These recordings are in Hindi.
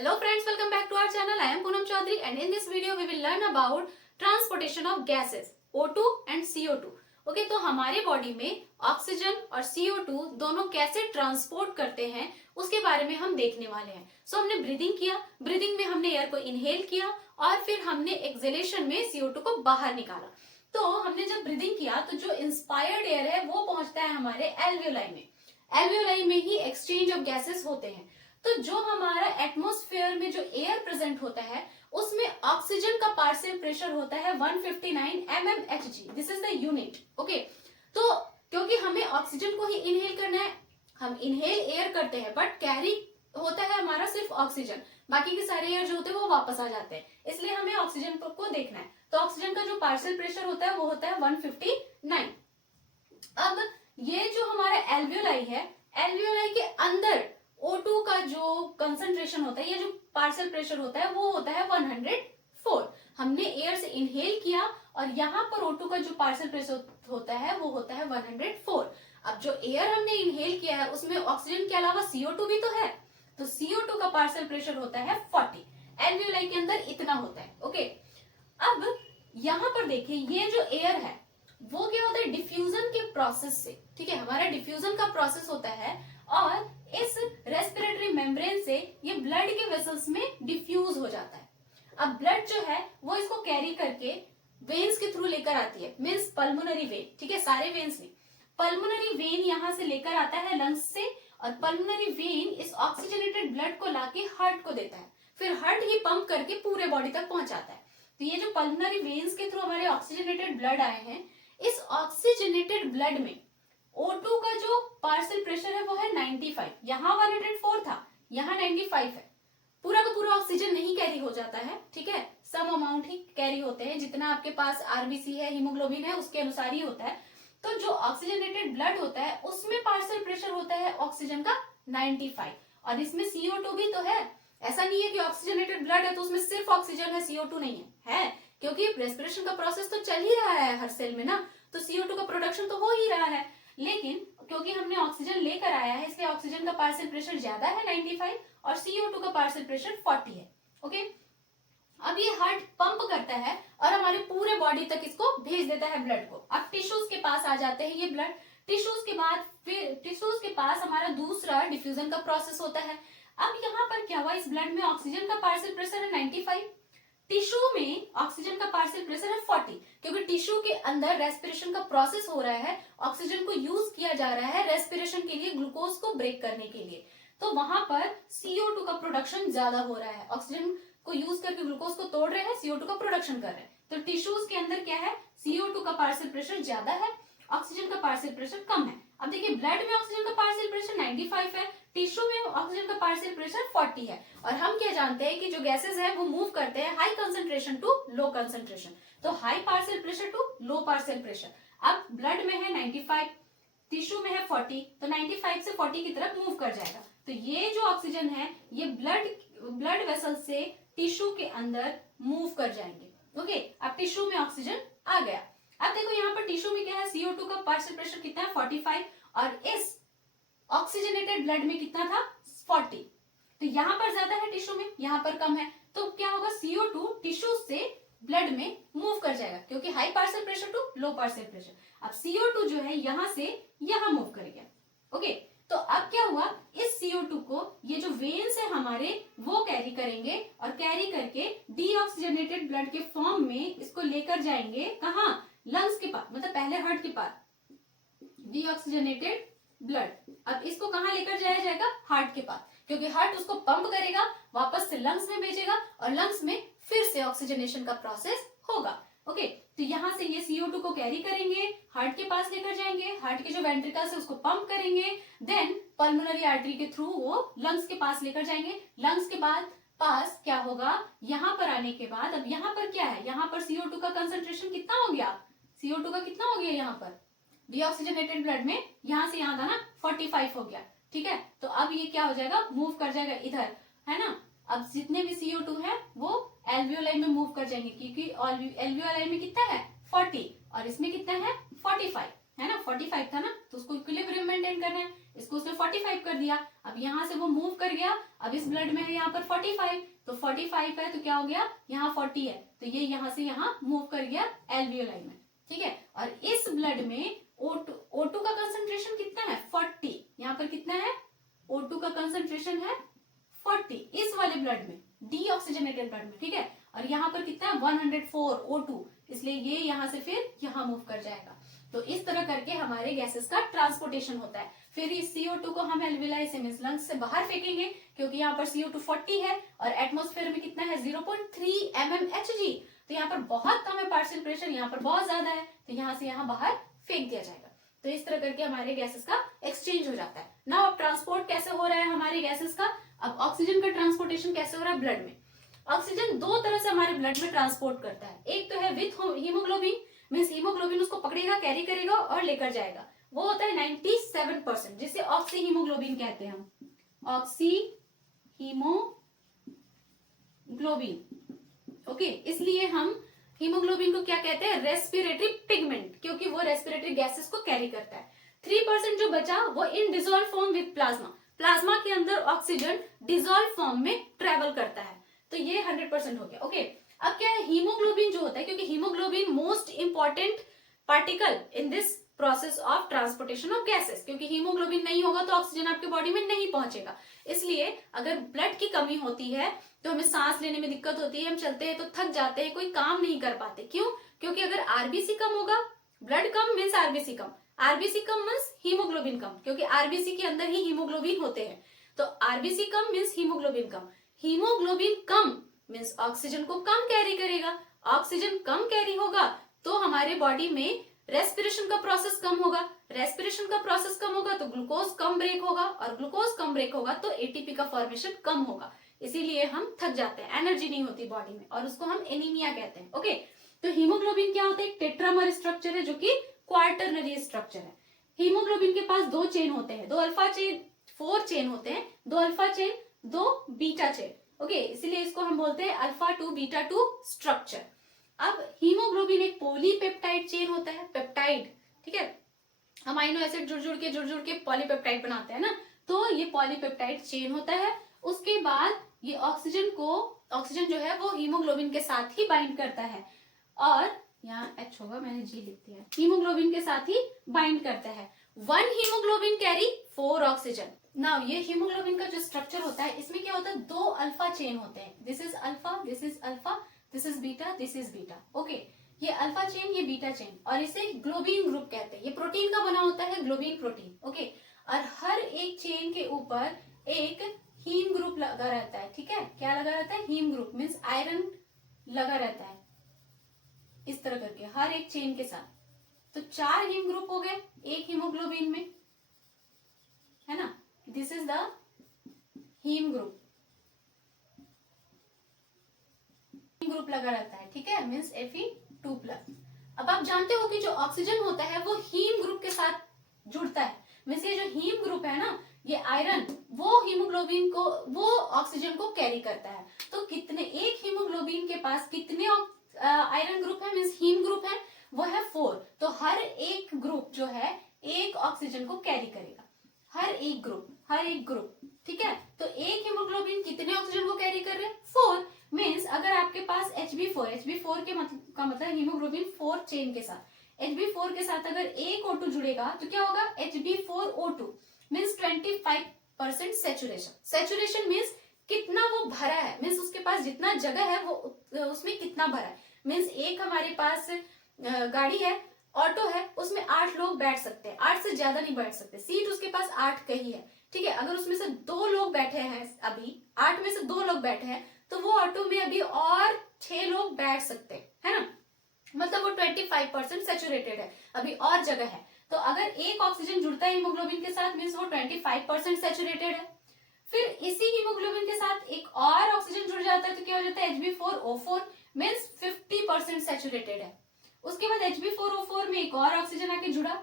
Hello friends, welcome back to our channel. I am Poonam Chaudhary and in this video we will learn about transportation of gases O2 and CO2. Okay तो हमारे बॉडी में ऑक्सीजन और CO2 दोनों कैसे ट्रांसपोर्ट करते हैं उसके बारे में हम देखने वाले हैं. हमने ब्रीदिंग किया, ब्रीदिंग में हमने एयर को इनहेल किया और फिर हमने एक्सहेलेशन में CO2 को बाहर निकाला. तो हमने जब ब्रीदिंग किया तो जो इंस्पायर्ड एयर है वो पहुंचता है हमारे एल्वियोलाई में. एल्वियोलाई में ही एक्सचेंज ऑफ गैसेस होते हैं. तो जो हमारा एटमॉस्फेयर में जो एयर प्रेजेंट होता है उसमें ऑक्सीजन का पार्शियल प्रेशर होता है 159 mmHg. This is the unit. Okay तो क्योंकि हमें ऑक्सीजन को ही इनहेल करना है, हम इनहेल एयर करते हैं बट कैरी होता है हमारा सिर्फ ऑक्सीजन, बाकी के सारे एयर जो होते हैं वो वापस आ जाते हैं. इसलिए हमें ऑक्सीजन को देखना है. तो ऑक्सीजन का जो पार्शियल प्रेशर होता है वो होता है 159. अब ये जो हमारा एल्वियोलाई है, एल्वियोलाई के अंदर O2 का जो कंसंट्रेशन होता है या जो पार्शियल प्रेशर होता है वो होता है 104. हमने एयर से इनहेल किया और यहाँ पर O2 का जो पार्शियल प्रेशर होता है वो होता है 104. अब जो एयर हमने इनहेल किया है उसमें ऑक्सीजन के अलावा CO2 भी तो है, तो CO2 का पार्शियल प्रेशर होता है 40. एल्वियोलाई के अंदर इतना होता है. ओके अब यहाँ पर देखिए ये जो एयर है वो क्या होता है डिफ्यूजन के प्रोसेस से. ठीक है, हमारा डिफ्यूजन का प्रोसेस होता है और इस रेस्पिरेटरी मेम्ब्रेन से ये ब्लड के वेसल्स में डिफ्यूज हो जाता है. अब ब्लड जो है वो इसको कैरी करके वेन्स के थ्रू लेकर आती है, मीन्स पल्मोनरी वेन. ठीक है, सारे वेन्स नहीं, पल्मोनरी वेन यहाँ से लेकर आता है लंग्स से और पल्मोनरी वेन इस ऑक्सीजनेटेड ब्लड को लाके हार्ट को देता है, फिर हार्ट ही पंप करके पूरे बॉडी तक पहुंचाता है. तो ये जो पल्मोनरी वेन्स के थ्रू हमारे ऑक्सीजनेटेड ब्लड आए हैं, इस ऑक्सीजनेटेड ब्लड में O2 का जो पार्शियल प्रेशर है वो है 95. यहाँ 104 था, यहाँ 95 है. पूरा का पूरा ऑक्सीजन नहीं कैरी हो जाता है. ठीक है, सम अमाउंट ही कैरी होते हैं, जितना आपके पास आरबीसी है, हीमोग्लोबिन है, उसके अनुसार ही होता है. तो जो ऑक्सीजनेटेड ब्लड होता है उसमें पार्शियल प्रेशर होता है ऑक्सीजन का 95 और इसमें CO2 भी तो है. ऐसा नहीं है कि ऑक्सीजनेटेड ब्लड है तो उसमें सिर्फ ऑक्सीजन है, CO2 नहीं है क्योंकि रेस्पिरेशन का प्रोसेस तो चल ही रहा है हर सेल में ना, तो CO2 का प्रोडक्शन तो हो ही रहा है. लेकिन क्योंकि हमने ऑक्सीजन लेकर आया है इसलिए ऑक्सीजन का पार्शियल प्रेशर ज्यादा है 95 और CO2 का पार्शियल प्रेशर 40 है. ओके अब ये हार्ट पंप करता है और हमारे पूरे बॉडी तक इसको भेज देता है ब्लड को. अब टिश्यूज के पास आ जाते हैं ये ब्लड. टिश्यूज के बाद फिर टिश्यूज के पास हमारा दूसरा डिफ्यूजन का प्रोसेस होता है. अब यहाँ पर क्या हुआ, इस ब्लड में ऑक्सीजन का पार्शियल प्रेशर है 95, टिश्यू में ऑक्सीजन का पार्शियल प्रेशर है 40 क्योंकि टिश्यू के अंदर रेस्पिरेशन का प्रोसेस हो रहा है, ऑक्सीजन को यूज किया जा रहा है रेस्पिरेशन के लिए, ग्लूकोज को ब्रेक करने के लिए. तो वहां पर CO2 का प्रोडक्शन ज्यादा हो रहा है, ऑक्सीजन को यूज करके ग्लूकोज को तोड़ रहे हैं, CO2 का प्रोडक्शन कर रहे हैं. तो टिश्यूज के अंदर क्या है, CO2 का पार्शियल प्रेशर ज्यादा है, ऑक्सीजन का पार्शियल प्रेशर कम है. अब देखिए ब्लड में ऑक्सीजन का पार्शियल प्रेशर 95 है, टिश्यू में ऑक्सीजन का पार्शियल प्रेशर 40 है. और हम क्या जानते हैं कि जो गैसेस है वो मूव करते हैं high concentration to low concentration. तो high partial pressure to low partial pressure. अब ब्लड में है 95, टिश्यू में है 40, तो 95 से 40 की तरफ मूव कर जाएगा. तो ये जो ऑक्सीजन है ये ब्लड वेसल से टिश्यू के अंदर मूव कर जाएंगे. ओके अब टिश्यू में ऑक्सीजन आ गया. अब देखो यहाँ पर टिश्यू में क्या है, CO2 का पार्शियल प्रेशर कितना है 45 और इस ऑक्सीजनेटेड ब्लड में कितना था 40. तो यहाँ पर ज्यादा है टिश्यू में, यहाँ पर कम है. तो क्या होगा, CO2 टिश्यू से ब्लड में मूव कर जाएगा क्योंकि high partial pressure to low partial pressure. अब CO2 जो है यहाँ से यहाँ मूव करेगा. ओके तो अब क्या हुआ, इस CO2 को ये जो वेन्स है हमारे वो कैरी करेंगे और कैरी करके डीऑक्सीजनेटेड ब्लड के फॉर्म में इसको लेकर जाएंगे कहाँ, लंग्स के पास, मतलब पहले हार्ट के पास डीऑक्सीजनेटेड ब्लड. अब इसको कहाँ लेकर जाया जाएगा, हार्ट के पास, क्योंकि हार्ट उसको पंप करेगा, वापस से लंग्स में भेजेगा और लंग्स में फिर से ऑक्सीजनेशन का प्रोसेस होगा. ओके तो यहाँ से ये CO2 को कैरी करेंगे, हार्ट के पास लेकर जाएंगे, हार्ट के जो वेंट्रिकल्स है उसको पंप करेंगे, देन पल्मोनरी आर्टरी के थ्रू वो लंग्स के पास लेकर जाएंगे. लंग्स के बाद पास क्या होगा, यहाँ पर आने के बाद अब यहाँ पर क्या है, यहाँ पर CO2 का कंसंट्रेशन कितना हो गया, CO2 का कितना हो गया यहाँ पर डीऑक्सीजनेटेड ब्लड में, यहाँ से यहाँ था ना 45 हो गया. ठीक है तो अब ये क्या हो जाएगा, मूव कर जाएगा इधर, है ना. अब जितने भी CO2 है वो एल्वियोलाई में मूव कर जाएंगे क्योंकि एल्वियोलाई में कितना है 40 और इसमें कितना है 45 है ना, 45 था ना, तो उसको इक्विलिब्रियम मेंटेन करना है. इसको उसने 45 कर दिया। अब यहाँ से वो मूव कर गया, अब इस ब्लड में है यहाँ पर 45, तो 45 है तो क्या हो गया, यहाँ 40 है, तो ये यहाँ से यहाँ मूव कर गया एल्वियोलाई में, ठीक है। और इस ब्लड में O2 का कंसंट्रेशन कितना है, 40, यहाँ पर कितना है, O2 का कंसंट्रेशन है 40 इस वाले ब्लड में, डीऑक्सीजनेटेड ब्लड में, ठीक है। और यहाँ पर कितना है, 104 O2, इसलिए ये यहाँ से फिर यहाँ मूव कर जाएगा। तो इस तरह करके हमारे गैसेस का ट्रांसपोर्टेशन होता है। फिर इस CO2 को हम एल्वियोलाई से मींस लंग्स से बाहर फेंकेंगे, क्योंकि यहाँ पर CO2 40 है और एटमॉस्फेयर में कितना है, 0.3 mmHg, तो यहाँ पर बहुत कम है पार्शियल प्रेशर, यहाँ पर बहुत ज्यादा है, तो यहाँ से यहाँ बाहर फेंक दिया जाएगा। तो इस तरह करके हमारे गैसेस का एक्सचेंज हो जाता है। नाउ अब ट्रांसपोर्ट कैसे हो रहा है हमारे गैसेस का, अब ऑक्सीजन का ट्रांसपोर्टेशन कैसे हो रहा है ब्लड में। ऑक्सीजन दो तरह से हमारे ब्लड में ट्रांसपोर्ट करता है, एक तो है विथ हीमोग्लोबिन, मींस हीमोग्लोबिन उसको पकड़ेगा, कैरी करेगा और लेकर जाएगा, वो होता है 97%, जिसे ऑक्सी हीमोग्लोबिन कहते हैं हम, ऑक्सी हीमोग्लोबिन, ओके। इसलिए हम हीमोग्लोबिन को क्या कहते हैं, रेस्पिरेटरी पिगमेंट, क्योंकि वो रेस्पिरेटरी गैसेस को कैरी करता है। 3% जो बचा वो in dissolve form with plasma, plasma के अंदर ऑक्सीजन डिसॉल्व फॉर्म में ट्रेवल करता है, तो ये 100% हो गया, ओके। अब क्या है, हीमोग्लोबिन जो होता है, क्योंकि haemoglobin most important particle in this process of transportation of gases, क्योंकि हीमोग्लोबिन नहीं होगा तो ऑक्सीजन आपके बॉडी में नहीं पहुंचेगा। इसलिए अगर ब्लड की कमी होती है तो हमें सांस लेने में दिक्कत होती है, हम चलते हैं तो थक जाते हैं, कोई काम नहीं कर पाते, क्यों, क्योंकि अगर आरबीसी कम होगा, ब्लड कम मीन्स आरबीसी कम, आरबीसी कम मीन्स हीमोग्लोबिन कम, क्योंकि आरबीसी के अंदर ही हीमोग्लोबिन होते हैं, तो आरबीसी कम मीन्स हीमोग्लोबिन कम, हीमोग्लोबिन कम मीन्स ऑक्सीजन को कम कैरी करेगा, ऑक्सीजन कम कैरी होगा तो हमारे बॉडी में रेस्पिरेशन का प्रोसेस कम होगा, रेस्पिरेशन का प्रोसेस कम होगा तो ग्लूकोज कम ब्रेक होगा, और ग्लूकोज कम ब्रेक होगा तो एटीपी का फॉर्मेशन कम होगा, इसीलिए हम थक जाते हैं, एनर्जी नहीं होती बॉडी में, और उसको हम एनीमिया कहते हैं, ओके। तो हीमोग्लोबिन क्या होता है, एक टेट्रामर स्ट्रक्चर है जो कि क्वार्टरनरी स्ट्रक्चर है। हीमोग्लोबिन के पास दो चेन होते हैं, दो अल्फा चेन, 4 चेन होते हैं, दो अल्फा चेन, दो बीटा चेन, ओके, इसीलिए इसको हम बोलते हैं अल्फा 2 बीटा 2 स्ट्रक्चर। अब हीमोग्लोबिन एक पॉलीपेप्टाइड चेन होता है, पेप्टाइड, ठीक है, अमाइनो एसिड जुड़ जुड़ के पॉलीपेप्टाइड बनाते हैं ना, तो ये पॉलीपेप्टाइड चेन होता है। उसके बाद ये ऑक्सीजन जो है वो हीमोग्लोबिन के साथ ही बाइंड करता है, और यहाँ H होगा, मैंने G लिख दिया, हीमोग्लोबिन के साथ ही बाइंड करता है। 1 हीमोग्लोबिन कैरी 4 ऑक्सीजन। नाउ ये हीमोग्लोबिन का जो स्ट्रक्चर होता है, इसमें क्या होता है, 2 अल्फा चेन होते हैं, this is alpha, this is alpha, this is beta, this is beta, okay. ये अल्फा चेन, ये बीटा चेन, और इसे ग्लोबिन ग्रुप कहते हैं। ये प्रोटीन का बना होता है, ग्लोबिन प्रोटीन, ओके। और हर एक चेन के ऊपर एक हीम ग्रुप लगा रहता है, ठीक है, क्या लगा रहता है, हीम ग्रुप मीन्स आयरन लगा रहता है, इस तरह करके हर एक चेन के साथ। तो 4 हीम ग्रुप हो गए एक हीमोग्लोबिन में, है ना, this is the haem group, group लगा रहता है, ठीक है, मीन्स Fe2+। अब आप जानते हो कि जो ऑक्सीजन होता है वो हीम ग्रुप के साथ जुड़ता है, मीन्स ये जो हीम ग्रुप है ना, ये आयरन वो हीमोग्लोबिन को, वो ऑक्सीजन को कैरी करता है। तो कितने, एक हीमोग्लोबिन के पास कितने आयरन ग्रुप है, मीन्स हीम ग्रुप है, वो है 4, तो हर एक ग्रुप जो है एक ऑक्सीजन को कैरी करेगा, हर एक ग्रुप, ठीक है। तो एक हीमोग्लोबिन कितने ऑक्सीजन को कैरी कर रहे हैं, 4, मीन्स अगर आपके पास Hb4 का मतलब हीमोग्लोबिन 4 चेन के साथ, Hb4 के साथ अगर एक O2 जुड़ेगा तो क्या होगा, Hb4O2 मीन्स 25% सेचुरेशन मीन्स कितना वो भरा है, मीन्स उसके पास जितना जगह है वो उसमें कितना भरा है, मीन्स एक हमारे पास गाड़ी है, ऑटो है, उसमें 8 लोग बैठ सकते हैं, 8 से ज्यादा नहीं बैठ सकते, सीट उसके पास 8 का ही है, ठीक है। अगर उसमें से 2 लोग बैठे हैं, अभी 8 में से 2 लोग बैठे हैं, तो वो ऑटो में अभी और 6 लोग बैठ सकते हैं, है ना, मतलब वो 25% सेचुरेटेड है, अभी और जगह है। तो अगर एक ऑक्सीजन जुड़ता है हीमोग्लोबिन के साथ मीन्स वो 25% सेचुरेटेड है। फिर इसी हीमोग्लोबिन के साथ एक और ऑक्सीजन जुड़ जाता है तो क्या हो जाता है, Hb4O4 मीन्स 50% सेचुरेटेड है। उसके बाद Hb4O4 में एक और ऑक्सीजन आके जुड़ा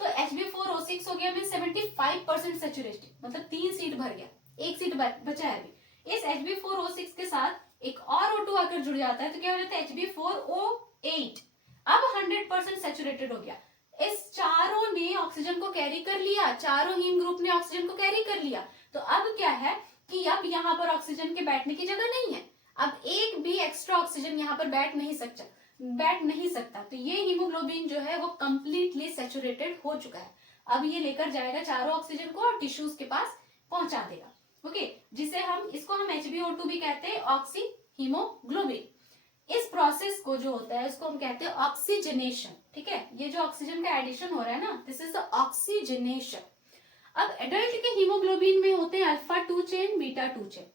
तो Hb4O6 हो गया मीन्स 75% सेचुरेटेड, मतलब 3 सीट भर गया, एक सीट बचा है अभी। इस Hb4O6 के साथ एक और O2 आकर जुड़ जाता है तो क्या हो जाता है, Hb4O8 अब 100% सेचुरेटेड हो गया। इस चारों ने ऑक्सीजन को कैरी कर लिया, चारों हीम ग्रुप ने ऑक्सीजन को कैरी कर लिया। तो अब क्या है कि अब यहाँ पर ऑक्सीजन के बैठने की जगह नहीं है, अब एक भी एक्स्ट्रा ऑक्सीजन यहाँ पर बैठ नहीं सकता। तो ये हीमोग्लोबिन जो है वो कंप्लीटली सैचुरेटेड हो चुका है। अब ये लेकर जाएगा चारों ऑक्सीजन को और टिश्यूज के पास पहुंचा देगा। ओके, जिसे इसको हम HbO2 भी कहते हैं, ऑक्सी हीमोग्लोबिन। इस प्रोसेस को जो होता है उसको हम कहते हैं ऑक्सीजनेशन। ठीक है, ये जो ऑक्सीजन का एडिशन हो रहा है ना, दिस इज द ऑक्सीजनेशन। अब एडल्ट के हीमोग्लोबिन में होते हैं alpha 2 chain, beta 2 chain.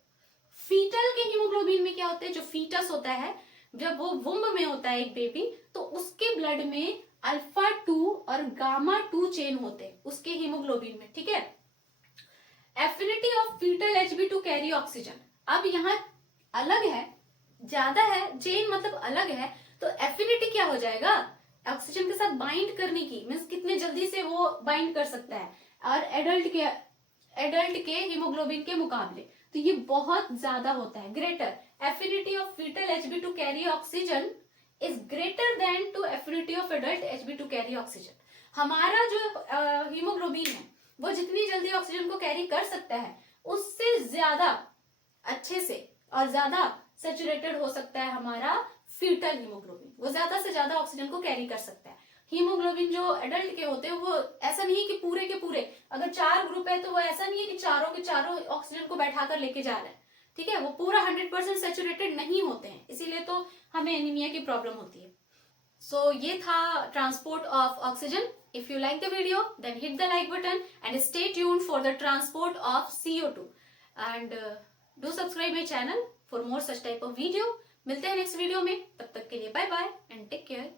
Foetal के हीमोग्लोबिन में क्या होते हैं, जो फीटस होता है, जब वो वुम्ब में होता है एक बेबी, तो उसके ब्लड में अल्फा 2 और गामा 2 चेन होते हैं उसके हीमोग्लोबिन में। ठीक है, affinity of foetal Hb2 carry oxygen. अब यहाँ अलग है, ज्यादा है, चेन मतलब अलग है, तो एफिनिटी क्या हो जाएगा, ऑक्सीजन के साथ बाइंड करने की, मीन्स कितने जल्दी से वो बाइंड कर सकता है, और एडल्ट के हीमोग्लोबिन के मुकाबले तो ये बहुत ज्यादा होता है, greater. Affinity of foetal Hb2 carry oxygen is greater then to affinity of adult Hb2 carry oxygen. हमारा जो हीमोग्लोबिन है वो जितनी जल्दी ऑक्सीजन को कैरी कर सकता है, उससे ज्यादा अच्छे से और ज्यादा सैचुरेटेड हो सकता है हमारा फीटल हीमोग्लोबिन, वो ज्यादा से ज्यादा ऑक्सीजन को कैरी कर सकता है। हीमोग्लोबिन जो एडल्ट के होते हैं वो ऐसा नहीं कि पूरे के पूरे, अगर 4 ग्रुप है तो वो ऐसा नहीं है कि चारों के चारों ऑक्सीजन को बैठाकर लेके जा रहे हैं। ठीक है, वो पूरा 100% सैचुरेटेड नहीं होते हैं, इसीलिए तो हमें एनीमिया की प्रॉब्लम होती है। सो ये था transport of oxygen. If you like the video then hit the like button and stay tuned for the transport of CO2 and do subscribe my channel for more such type of video. मिलते हैं नेक्स्ट वीडियो में, तब तक के लिए bye bye and take care.